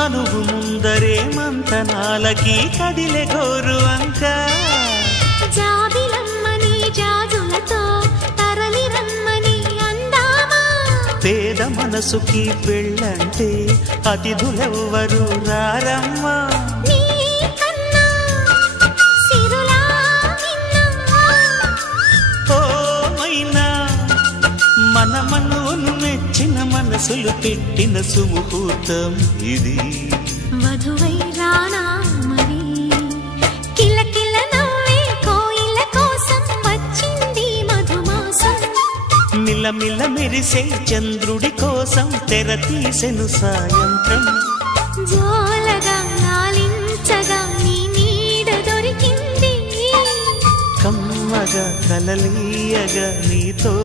మనువు ముందరే మంతనాలకి కదిలే గోరు అంక జాబిలమ్మని జాజులతో తరలి రమ్మని అందామా పేద మనసుకి పెళ్ళంటే అతిథులెవ్వరు రారమ్మా మన మనోను మెచ్చిన మనసులు పెట్టిన సుముహూర్తం ఇది మధువై రానా మరి కిలకిల నవ్వే కోయిల కోసం వచ్చింది మధుమాసం మిలమిల మెరిసే చంద్రుడి కోసం తెర తీసెను సాయంత్రం జోలగా లాలించగా నీ నీడ దొరికింది కమ్మగా కలలీయగా నీతో